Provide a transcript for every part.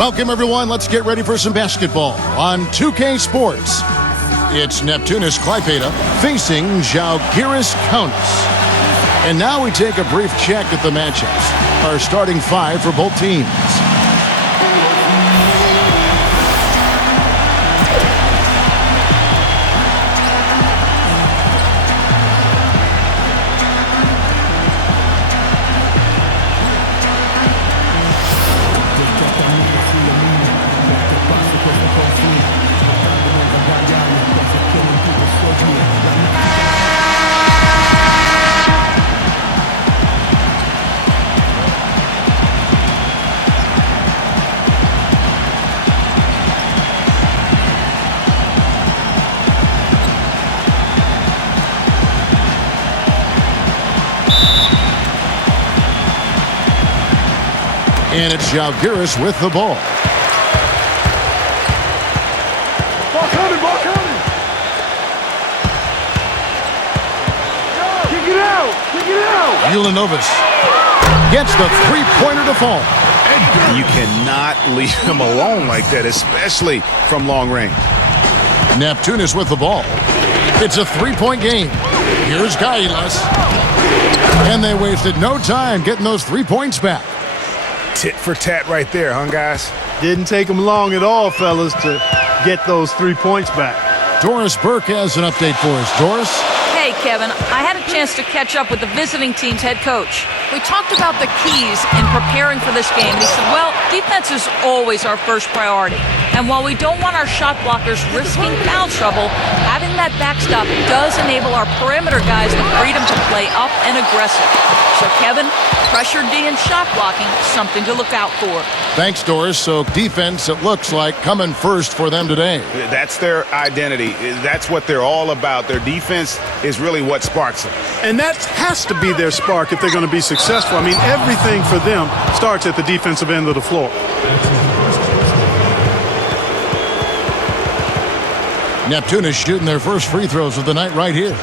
Welcome, everyone. Let's get ready for some basketball on 2K Sports. It's Neptunas Klaipeda facing Žalgiris Kaunas. And now we take a brief check at the matchups. Our starting five for both teams. And it's Žalgiris with the ball. Ball coming. Kick it out. Ulanovas gets the three-pointer to fall. You cannot leave him alone like that, especially from long range. Neptunas with the ball. It's a three-point game. Here's Gailas. And they wasted no time getting those 3 points back. Tit for tat right there, huh, guys? Didn't take them long at all, fellas, to get those 3 points back. Doris Burke has an update for us. Doris? Hey, Kevin, I had a chance to catch up with the visiting team's head coach. We talked about the keys in preparing for this game. He said, well, defense is always our first priority. And while we don't want our shot blockers risking foul trouble, having that backstop does enable our perimeter guys the freedom to play up and aggressive. So, Kevin, pressure D and shot blocking, something to look out for. Thanks, Doris. So defense, it looks like, coming first for them today. That's their identity. That's what they're all about. Their defense is really what sparks them. And that has to be their spark if they're going to be successful. I mean, everything for them starts at the defensive end of the floor. Neptunas shooting their first free throws of the night right here.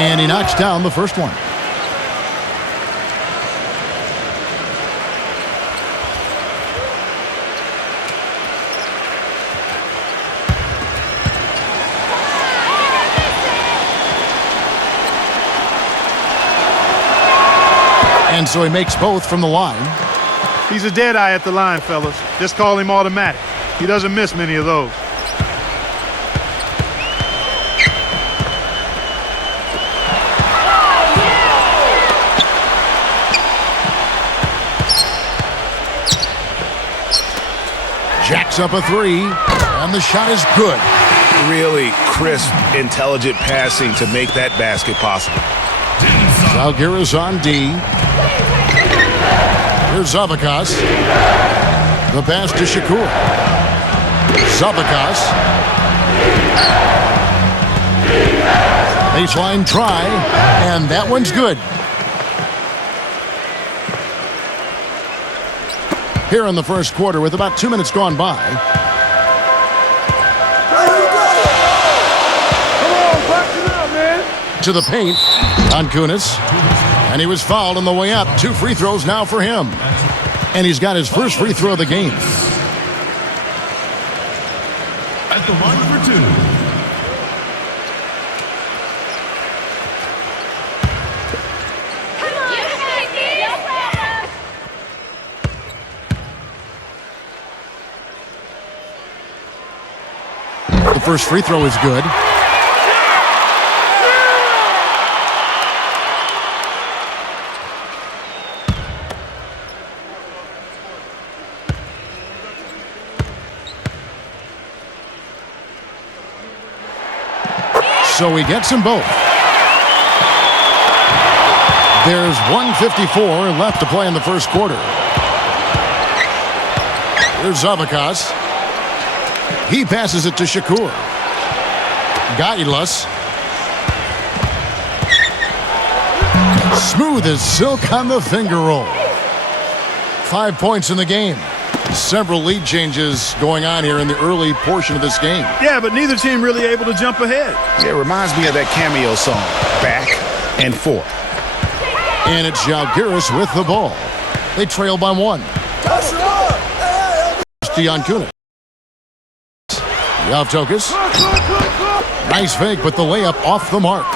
And he knocks down the first one. And so he makes both from the line. He's a dead eye at the line, fellas. Just call him automatic. He doesn't miss many of those. Jacks up a three, and the shot is good. Really crisp, intelligent passing to make that basket possible. Žalgiris on D. Here's Zabakas. The pass to Shakur. Zabakas. Baseline try, and that one's good. Here in the first quarter with about 2 minutes gone by. To the paint on Kunis. And he was fouled on the way up. 2 free throws now for him. And he's got his first free throw of the game. At the line for 2. The first free throw is good. So he gets them both. There's 1:54 left to play in the first quarter. Here's Zabakas. He passes it to Shakur. Gailas. Smooth as silk on the finger roll. 5 points in the game. several lead changes going on here in the early portion of this game. Yeah, but neither team really able to jump ahead. Yeah, it reminds me of that cameo song, Back and Forth. And it's Žalgiris with the ball. They trail by 1. Neptunas. Yavtokas. Nice fake, but the layup off the mark.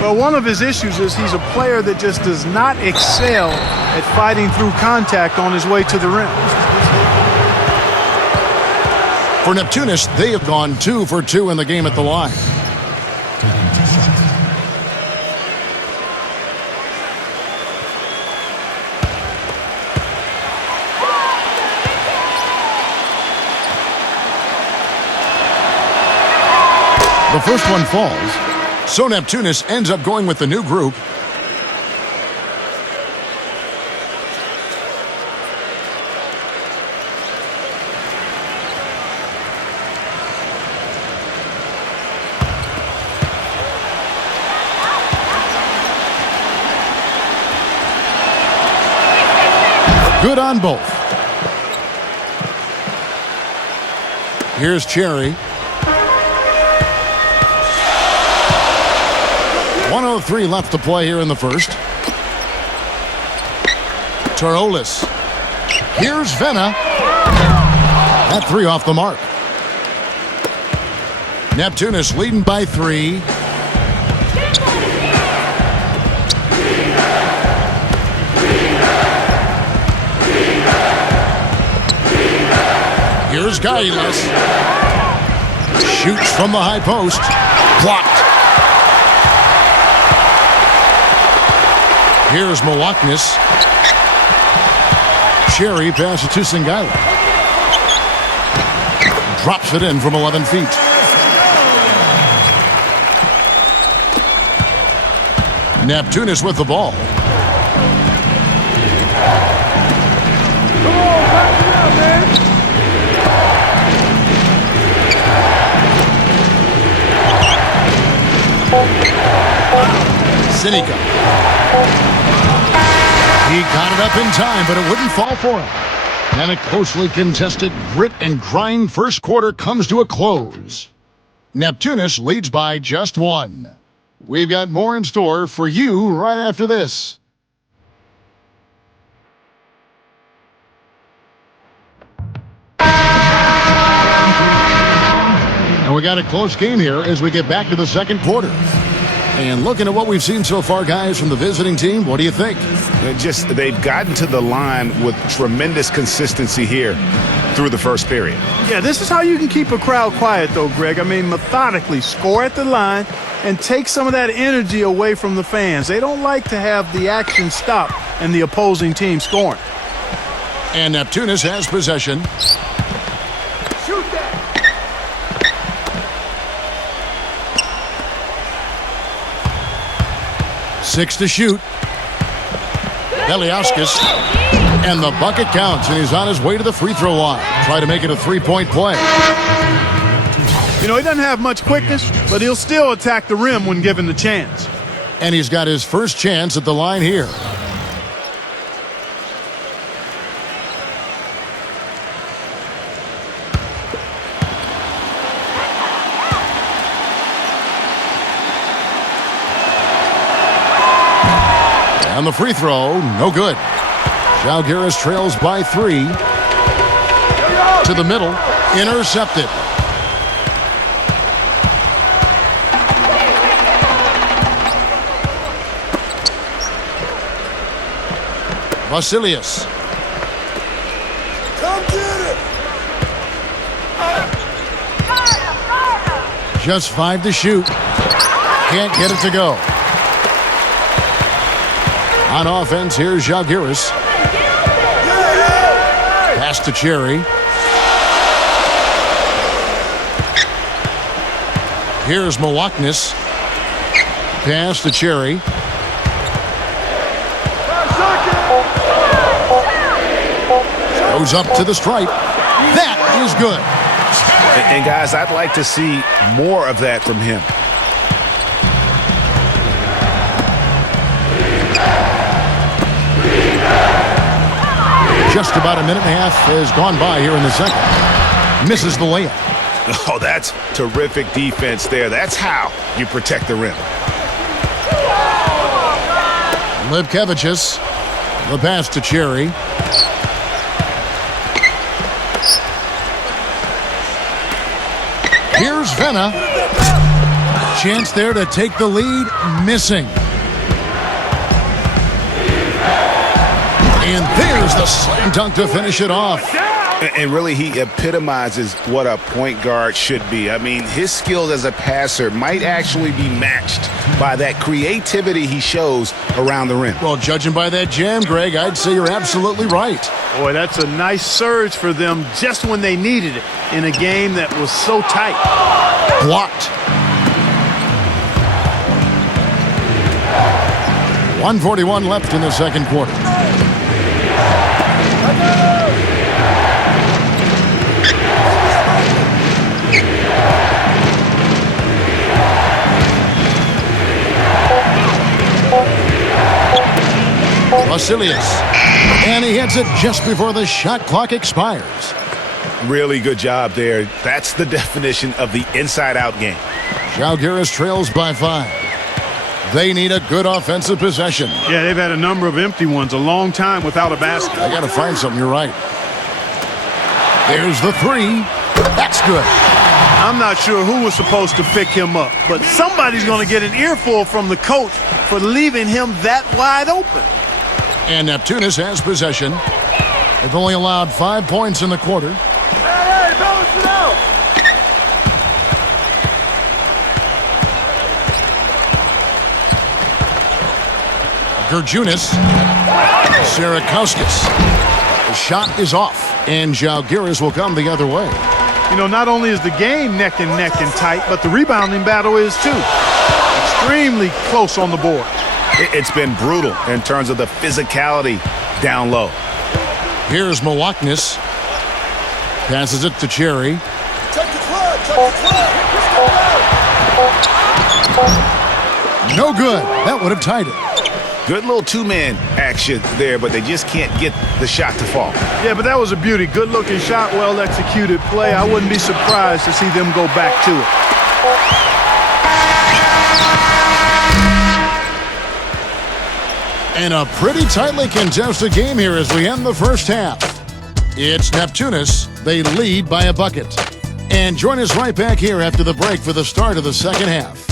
Well, one of his issues is he's a player that just does not excel at fighting through contact on his way to the rim. For Neptunas, they have gone 2 for 2 in the game at the line. The first one falls, so Neptunas ends up going with the new group. Good on both. Here's Cherry. 1:03 left to play here in the first. Tarolis. Here's Venna. That 3 off the mark. Neptunas leading by 3. Here's Gailes. Shoots from the high post. Blocked. Here's Milwaukee. Cherry passes to Singaila. Drops it in from 11 feet. Neptunas with the ball. Sinica. He got it up in time, but it wouldn't fall for him. And a closely contested grit and grind first quarter comes to a close. Neptunas leads by just 1. We've got more in store for you right after this. And we got a close game here as we get back to the second quarter. And looking at what we've seen so far, guys, from the visiting team, what do you think? They've gotten to the line with tremendous consistency here through the first period. Yeah, this is how you can keep a crowd quiet, though, Greg. I mean, methodically score at the line and take some of that energy away from the fans. They don't like to have the action stop and the opposing team scoring. And Neptunas has possession. Shoot that! 6 to shoot. Beliauskas. And the bucket counts, and he's on his way to the free throw line. Try to make it a 3-point play. You know, he doesn't have much quickness, but he'll still attack the rim when given the chance. And he's got his first chance at the line here. And the free throw, no good. Žalgiris trails by 3. To the middle, intercepted. Vasilius. Come get it! Just 5 to shoot. Can't get it to go. On offense, here's Žalgiris. Pass to Cherry. Here's Milwaukee. Pass to Cherry. Goes up to the stripe. That is good. And guys, I'd like to see more of that from him. Just about a minute and a half has gone by here in the second. Misses the layup. Oh, that's terrific defense there. That's how you protect the rim. Lipkevicius, the pass to Cherry. Here's Venna. Chance there to take the lead, missing. And there's the slam dunk to finish it off. And really, he epitomizes what a point guard should be. I mean, his skills as a passer might actually be matched by that creativity he shows around the rim. Well, judging by that jam, Greg, I'd say you're absolutely right. Boy, that's a nice surge for them just when they needed it in a game that was so tight. Blocked. 1:41 left in the second quarter. Vasilius. And he hits it just before the shot clock expires. Really good job there. That's the definition of the inside-out game. Žalgiris trails by 5. They need a good offensive possession. Yeah, they've had a number of empty ones, a long time without a basket. I got to find something. You're right. There's the 3. That's good. I'm not sure who was supposed to pick him up, but somebody's going to get an earful from the coach for leaving him that wide open. And Neptunas has possession. They've only allowed 5 points in the quarter. Gerjunis. Sierikowskis. The shot is off, and Žalgiris will come the other way. You know, not only is the game neck and tight, but the rebounding battle is too. Extremely close on the board. It's been brutal in terms of the physicality down low. Here's Milwauknis. Passes it to Cherry. No good. That would have tied it. Good little two-man action there, but they just can't get the shot to fall. Yeah, but that was a beauty. Good-looking shot, well-executed play. I wouldn't be surprised to see them go back to it. And a pretty tightly contested game here as we end the first half. It's Neptunas. They lead by a bucket. And join us right back here after the break for the start of the second half.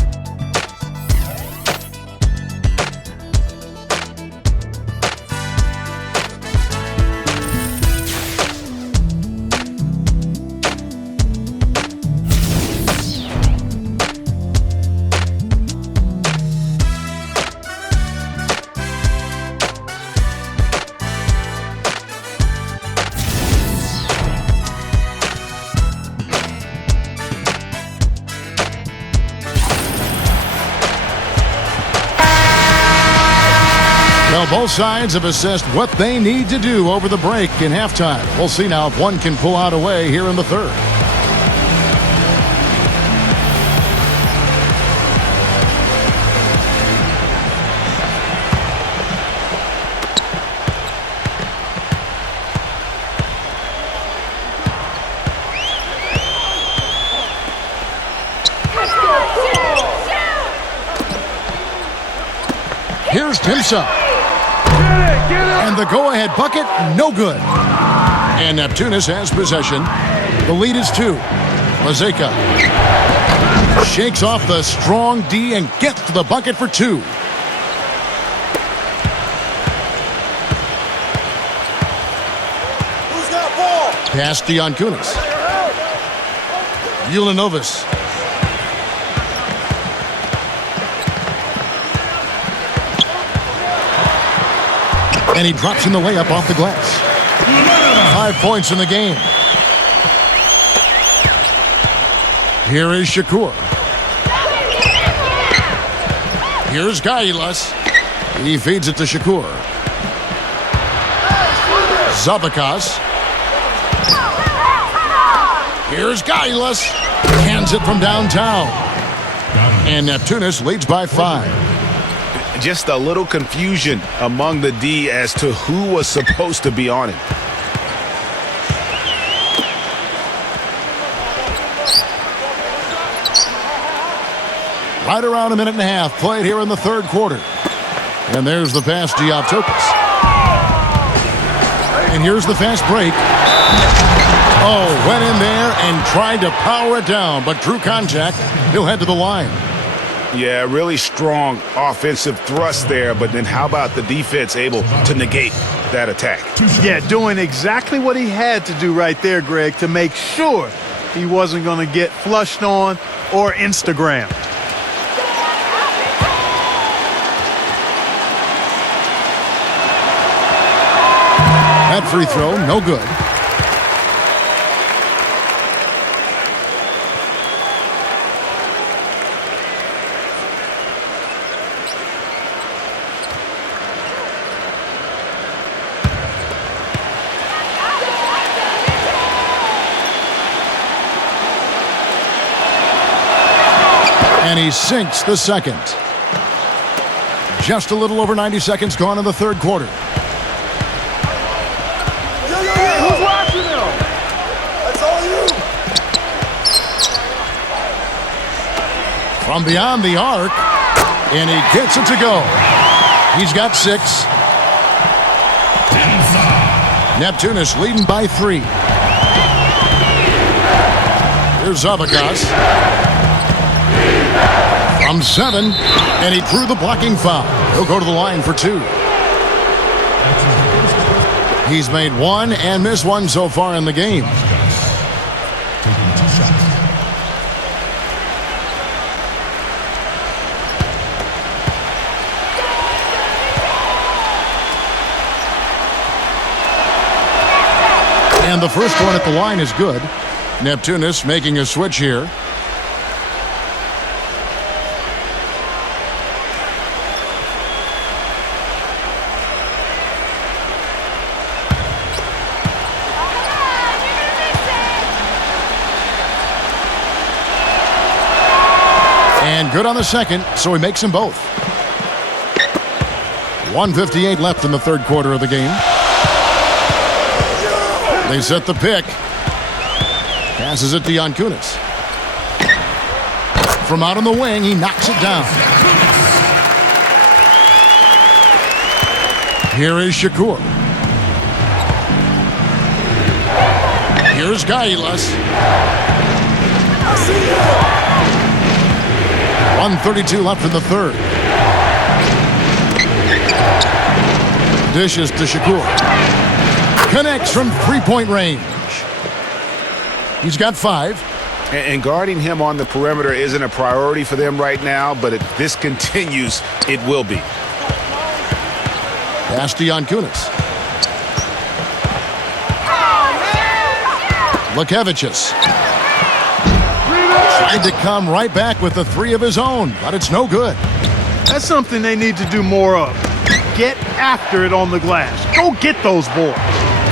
Well, both sides have assessed what they need to do over the break in halftime. We'll see now if one can pull out a way here in the third. Here's Timsa. And the go-ahead bucket, no good. And Neptunas has possession. The lead is 2. Mazeka shakes off the strong D and gets to the bucket for 2. Who's got ball? Pass to Yankunas. Ulanovas. And he drops in the layup off the glass. 5 points in the game. Here is Shakur. Here's Gailas. He feeds it to Shakur. Zabakas. Here's Gailas. Hands it from downtown. And Neptunas leads by 5. Just a little confusion among the D as to who was supposed to be on it. Right around a minute and a half played here in the third quarter. And there's the pass to Neptunas. And here's the fast break. Oh, went in there and tried to power it down, but drew contact. He'll head to the line. Yeah, really strong offensive thrust there, but then how about the defense able to negate that attack? Yeah, doing exactly what he had to do right there, Greg, to make sure he wasn't going to get flushed on or Instagrammed. That free throw, no good. And he sinks the second. Just a little over 90 seconds gone in the third quarter. Who's watching him? That's all you. From beyond the arc, and he gets it to go. He's got 6. Neptunas leading by 3. Here's Zabakas. From 7, and he drew the blocking foul. He'll go to the line for 2. He's made 1 and missed 1 so far in the game. And the first one at the line is good. Neptunas making a switch here. And good on the second, so he makes them both. 1:58 left in the third quarter of the game. They set the pick. Passes it to Neptunas. From out on the wing, he knocks it down. Here is Shakur. Here's Gailas. 1:32 left in the third. Dishes to Shakur. Connects from three-point range. He's got 5. And guarding him on the perimeter isn't a priority for them right now, but if this continues, it will be. Pass to Neptunas. Lekevicius. Tried to come right back with the 3 of his own, but it's no good. That's something they need to do more of. Get after it on the glass. Go get those boards.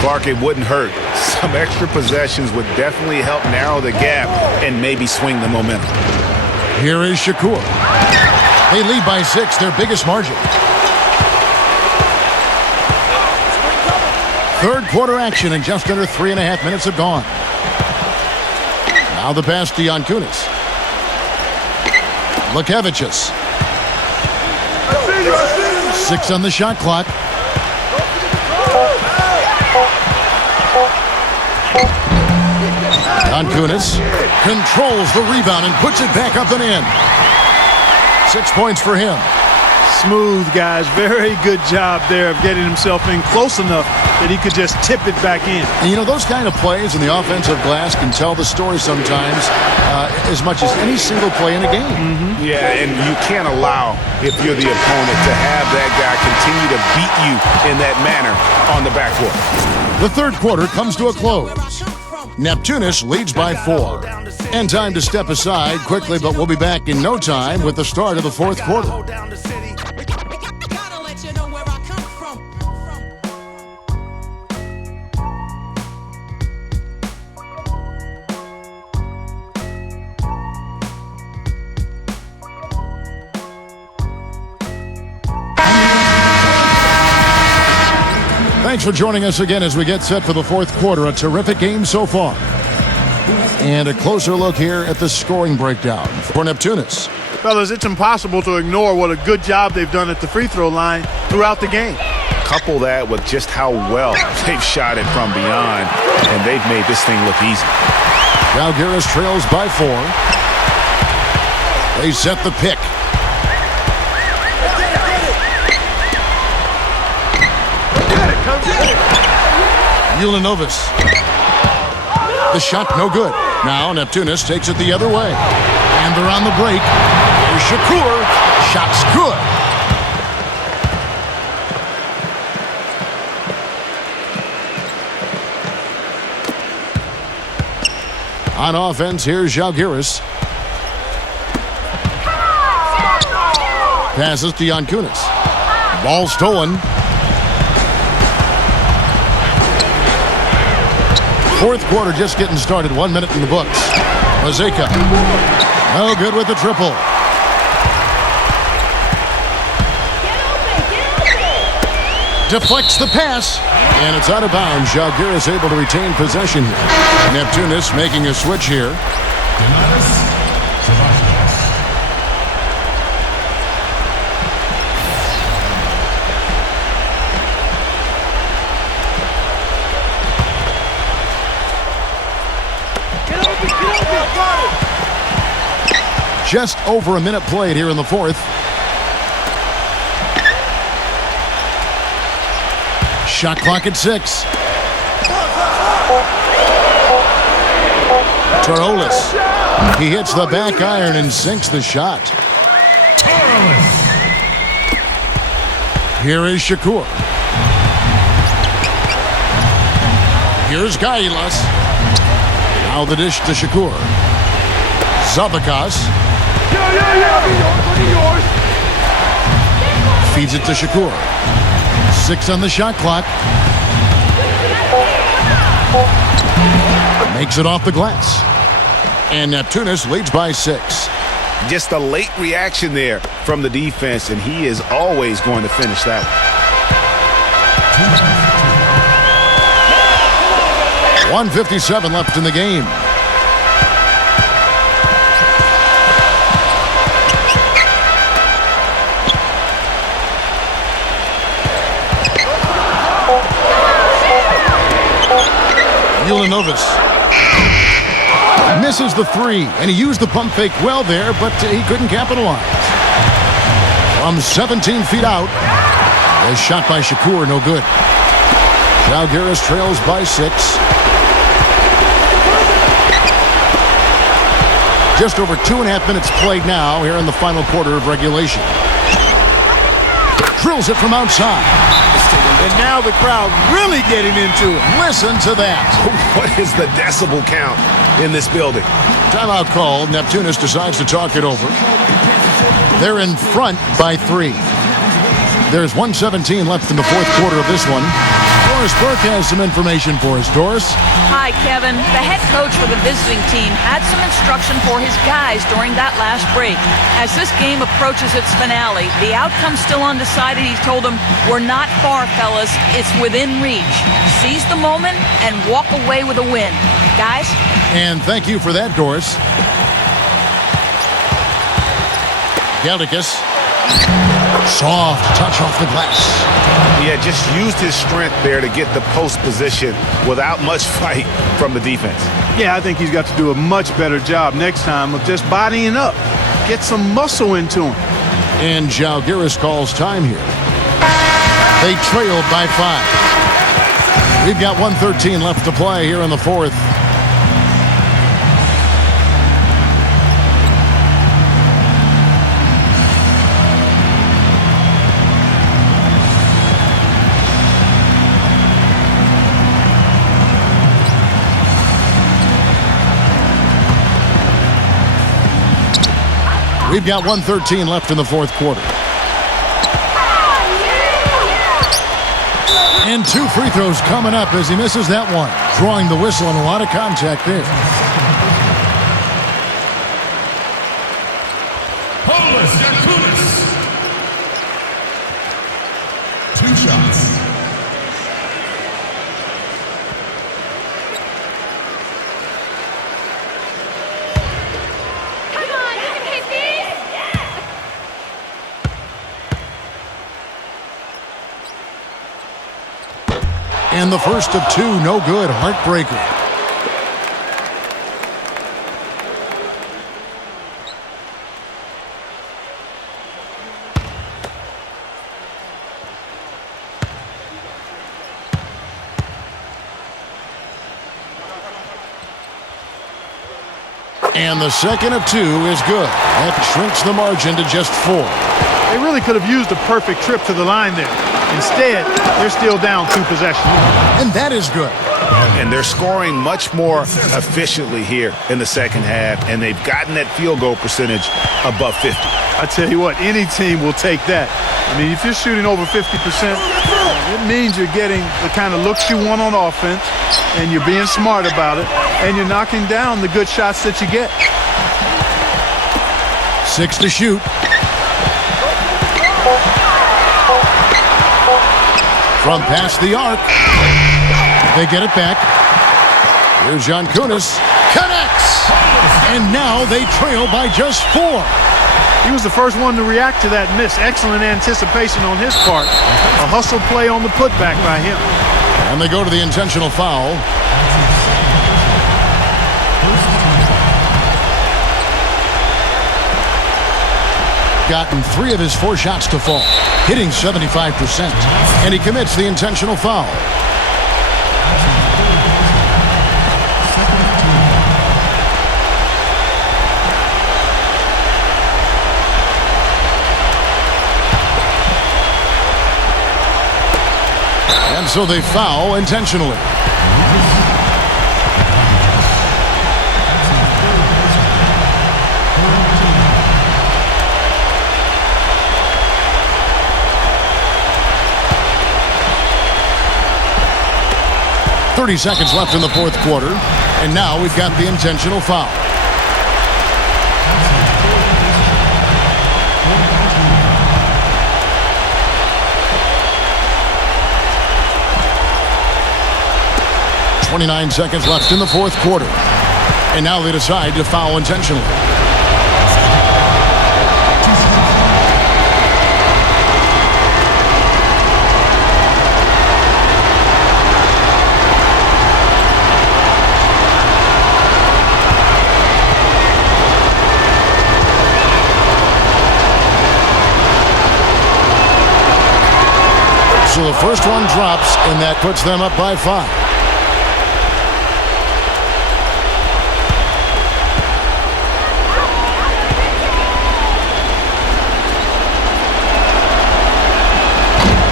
Clark, it wouldn't hurt. Some extra possessions would definitely help narrow the gap and maybe swing the momentum. Here is Shakur. They lead by 6, their biggest margin. Third quarter action, and just under 3.5 minutes have gone. Now the pass to Neptunas. Lekevicius. 6 on the shot clock. Neptunas controls the rebound and puts it back up and in. 6 points for him. Smooth, guys. Very good job there of getting himself in close enough that he could just tip it back in. And you know, those kind of plays in the offensive glass can tell the story sometimes as much as any single play in a game. Mm-hmm. Yeah, and you can't allow, if you're the opponent, to have that guy continue to beat you in that manner on the backcourt. The third quarter comes to a close. Neptunas leads by 4. And time to step aside quickly, but we'll be back in no time with the start of the fourth quarter. Thanks for joining us again as we get set for the fourth quarter. A terrific game so far. And a closer look here at the scoring breakdown for Neptunas. Fellas, it's impossible to ignore what a good job they've done at the free throw line throughout the game. Couple that with just how well they've shot it from beyond, and they've made this thing look easy. Žalgiris trails by 4. They set the pick. Ulanovis. The shot no good. Now Neptunas takes it the other way. And they're on the break. Here's Shakur. Shot's good. On offense, here's Žalgiris. Passes to Kunis. Ball stolen. Fourth quarter just getting started. 1 minute in the books. Mazeka. No good with the triple. Deflects the pass. And it's out of bounds. Žalgiris able to retain possession. Neptunas making a switch here. Just over a minute played here in the fourth. Shot clock at 6. Torolis. He hits the back iron and sinks the shot. Here is Shakur. Here's Gailas. Now the dish to Shakur. Zabakas. Feeds it to Shakur. 6 on the shot clock. Makes it off the glass. And Neptunas leads by 6. Just a late reaction there from the defense, and he is always going to finish that one. 1:57 left in the game. Ulanovis misses the 3, and he used the pump fake well there, but he couldn't capitalize. From 17 feet out, a shot by Shakur, no good. Žalgiris trails by 6. Just over 2.5 minutes played now here in the final quarter of regulation. Drills it from outside. And now the crowd really getting into it. Listen to that. What is the decibel count in this building? Timeout call. Neptunas decides to talk it over. They're in front by 3. There's 1:17 left in the fourth quarter of this one. Doris Burke has some information for us. Doris? Hi, Kevin. The head coach for the visiting team had some instruction for his guys during that last break. As this game approaches its finale, the outcome's still undecided. He told them, "We're not far, fellas. It's within reach. Seize the moment and walk away with a win." Guys? And thank you for that, Doris. Geldikas. Soft touch off the glass. Yeah, just used his strength there to get the post position without much fight from the defense. Yeah, I think he's got to do a much better job next time of just bodying up. Get some muscle into him. And Žalgiris calls time here. They trail by 5. We've got 1:13 left to play here in the fourth. We've got 1:13 left in the fourth quarter. And 2 free throws coming up as he misses that one. Drawing the whistle and a lot of contact there. Neptunas. 2 shots. And the first of two, no good. Heartbreaker. And the second of two is good. That shrinks the margin to just 4. They really could have used a perfect trip to the line there. Instead, they're still down 2 possessions. And that is good. And they're scoring much more efficiently here in the second half, and they've gotten that field goal percentage above 50. I tell you what, any team will take that. I mean, if you're shooting over 50%, it means you're getting the kind of looks you want on offense, and you're being smart about it, and you're knocking down the good shots that you get. 6 to shoot. From past the arc. They get it back. Here's Žalgiris. Connects! And now they trail by just 4. He was the first one to react to that miss. Excellent anticipation on his part. A hustle play on the putback by him. And they go to the intentional foul. Gotten 3 of his 4 shots to fall, hitting 75%. And he commits the intentional foul. And so they foul intentionally. .30 seconds left in the fourth quarter, and now we've got the intentional foul. .29 seconds left in the fourth quarter, and now they decide to foul intentionally. So the first one drops, and that puts them up by 5.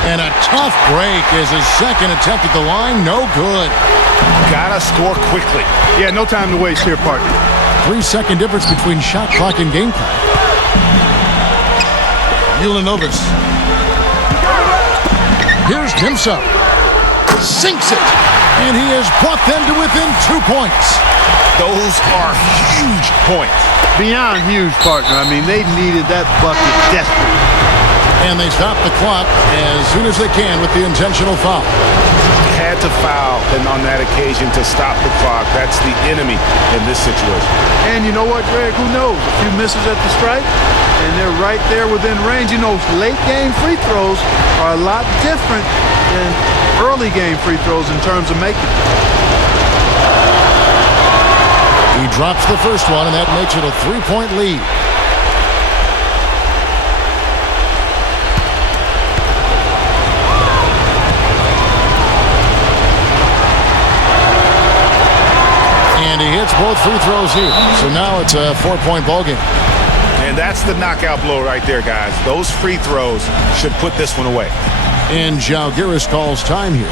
And a tough break is his second attempt at the line. No good. Gotta score quickly. Yeah, no time to waste here, partner. 3-second difference between shot clock and game clock. Ulanovas. Here's Dimsa. Sinks it. And he has brought them to within 2 points. Those are huge points. Beyond huge, partner. I mean, they needed that bucket desperately. And they stop the clock as soon as they can with the intentional foul. Had to foul and on that occasion to stop the clock. That's the enemy in this situation. And you know what, Greg? Who knows? A few misses at the stripe, and they're right there within range. You know, late game free throws are a lot different than early game free throws in terms of making them. He drops the first one, and that makes it a 3-point lead. And he hits both free throws here. So now it's a 4-point ball game. And that's the knockout blow right there, guys. Those free throws should put this one away. And Žalgiris calls time here.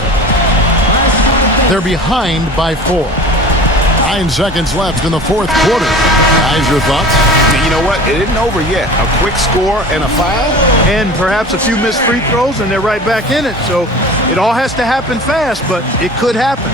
They're behind by 4. 9 seconds left in the fourth quarter. Guys, your thoughts? You know what? It isn't over yet. A quick score and a foul. And perhaps a few missed free throws, and they're right back in it. So it all has to happen fast, but it could happen.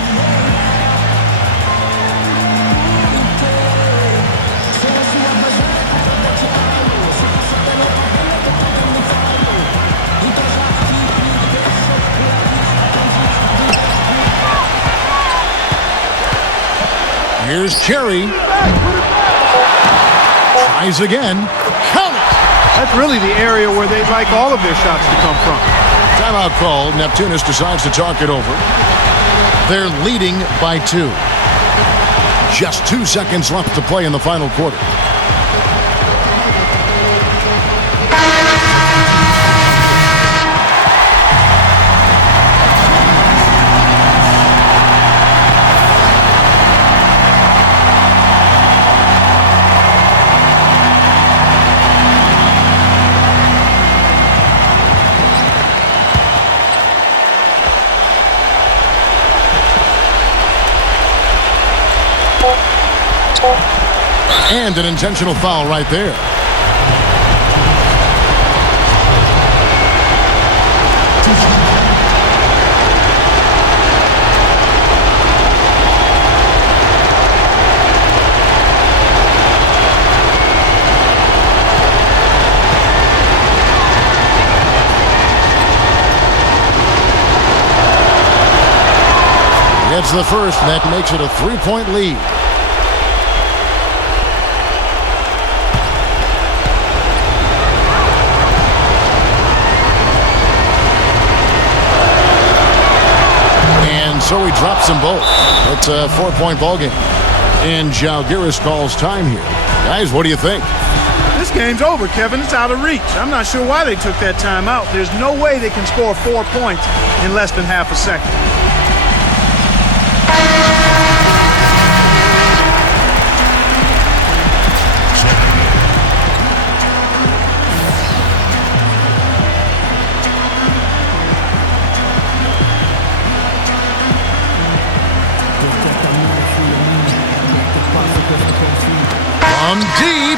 Here's Cherry. Tries again. Count it! That's really the area where they'd like all of their shots to come from. Timeout called. Neptunas decides to talk it over. They're leading by 2. Just 2 seconds left to play in the final quarter. And an intentional foul right there. Gets the first, and that makes it a 3-point lead. So he drops them both. It's a 4-point ball game. And Žalgiris calls time here. Guys, what do you think? This game's over, Kevin. It's out of reach. I'm not sure why they took that time out. There's no way they can score 4 points in less than half a second. From deep.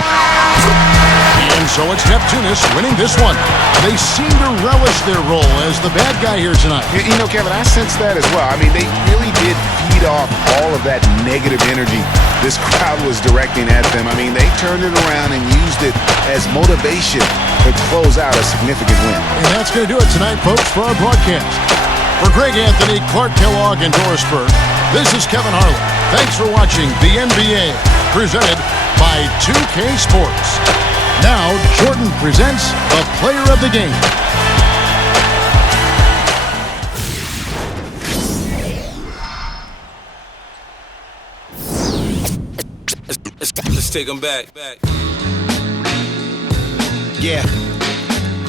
And so it's Neptunas winning this one. They seem to relish their role as the bad guy here tonight. You know, Kevin, I sense that as well. I mean, they really did feed off all of that negative energy this crowd was directing at them. I mean, they turned it around and used it as motivation to close out a significant win. And that's going to do it tonight, folks, for our broadcast. For Greg Anthony, Clark Kellogg, and Doris Burke, this is Kevin Harlan. Thanks for watching the NBA, presented by 2K Sports. Now, Jordan presents the player of the game. Let's take them back. Yeah,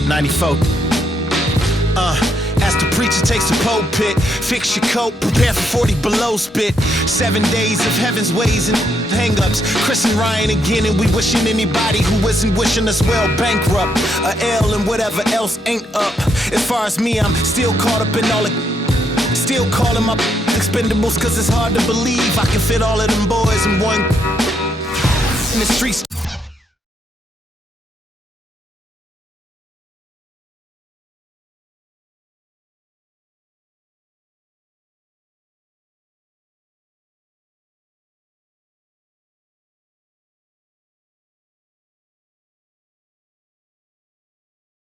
94. As the preacher takes the pulpit, fix your coat, prepare for 40 below spit. 7 days of heaven's ways and hang-ups. Chris and Ryan again, and we wishing anybody who isn't wishing us well bankrupt. A L and whatever else ain't up. As far as me, I'm still caught up in all the still calling my expendables, cause it's hard to believe I can fit all of them boys in one. In the streets